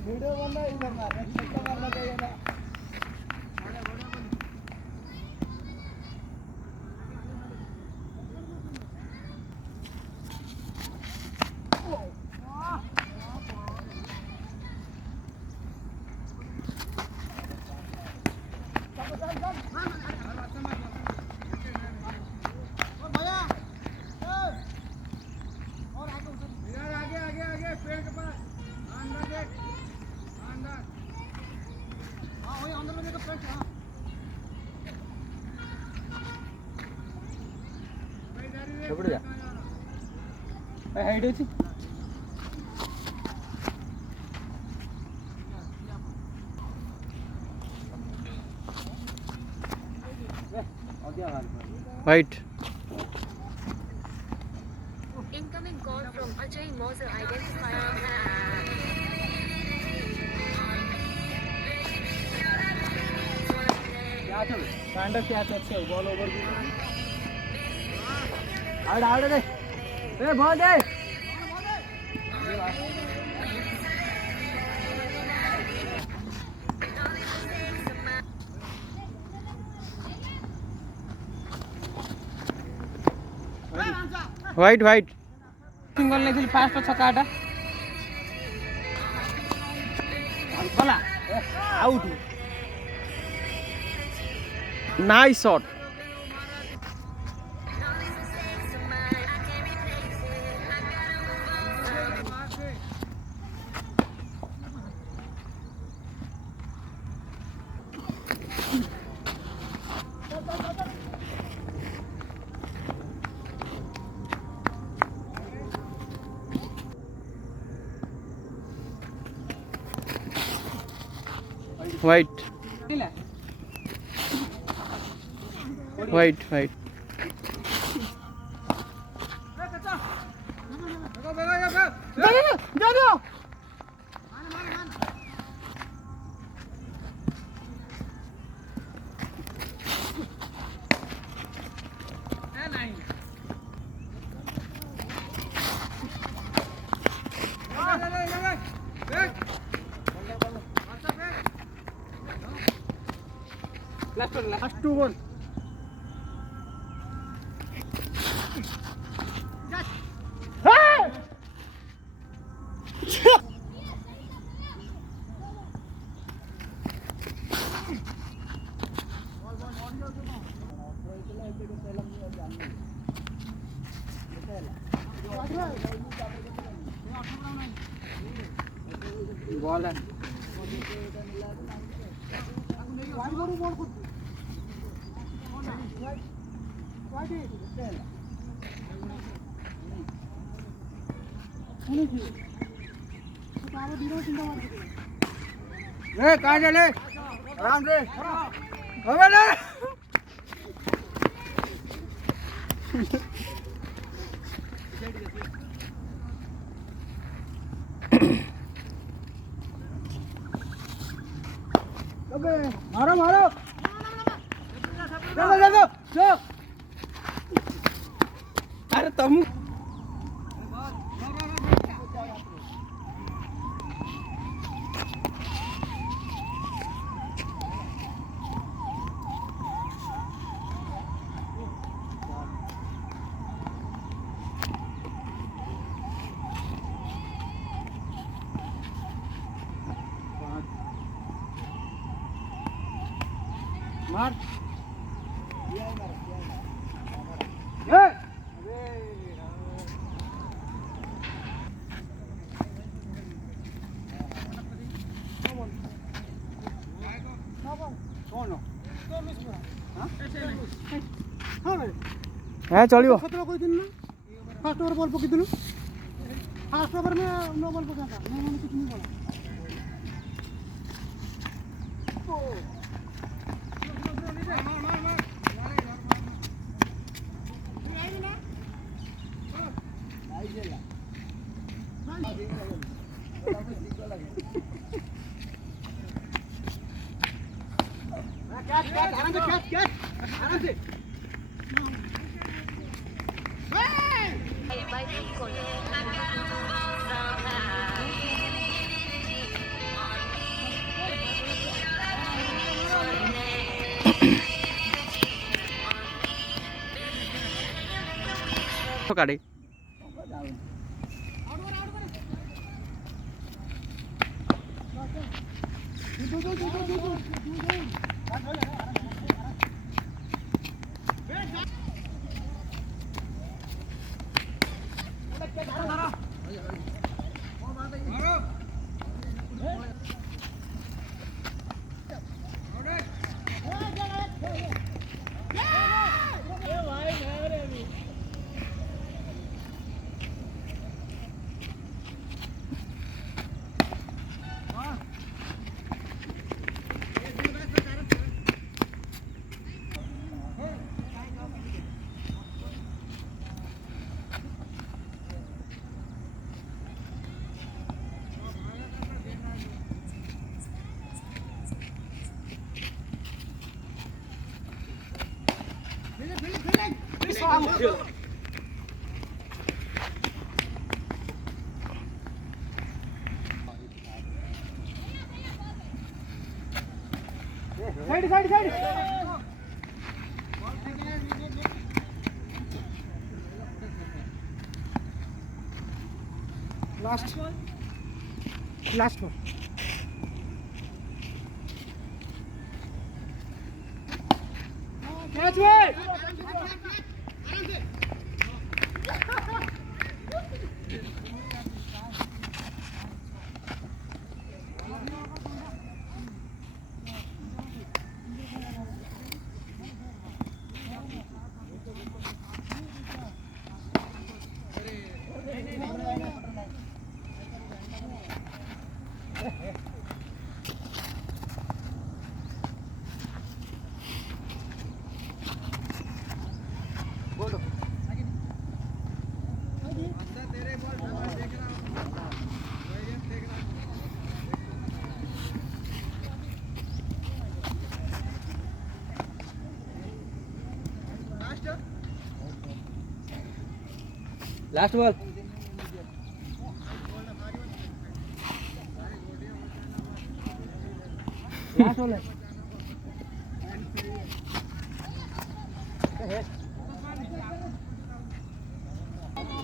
Video बंदा इधर मारना चाहिए ना। हाइट अच्छी White. Incoming call from Ajay Moser identifier. क्या चल कांडा क्या चलते हो बॉल ओवर भी आड़ दे ए बॉल दे White, white. सिंगल लेकिन फास्ट छक्काटा बोला out Nice shot. White. White, white. Last two one. Ball है कहाँ चले आराम से मारो मारो चलो चलो चलो अरे तुम मार हाँ चलियो खतरा कोई दिन ना फास्ट ओवर बॉल पकड़ दिलू फास्ट ओवर में नो बॉल पकड़ा था मैंने कुछ नहीं बोला by free corner. কাটে Side. Last one. Catch it! Last ball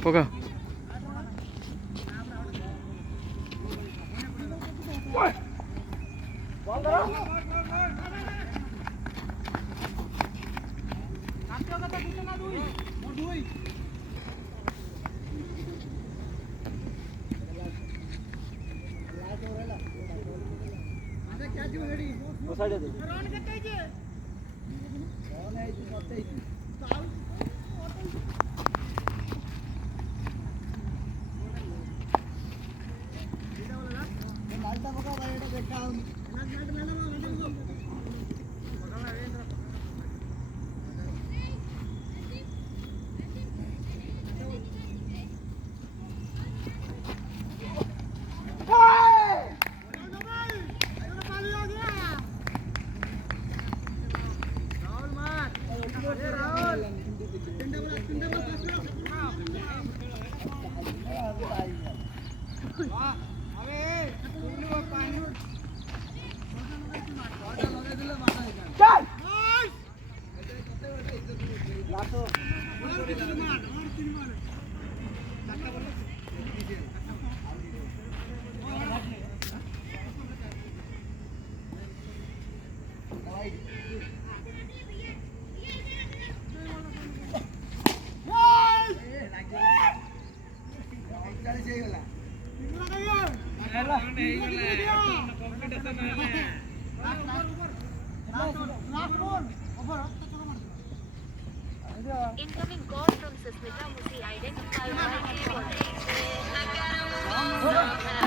होगा Incoming call from Susmita Musi identified by free corner.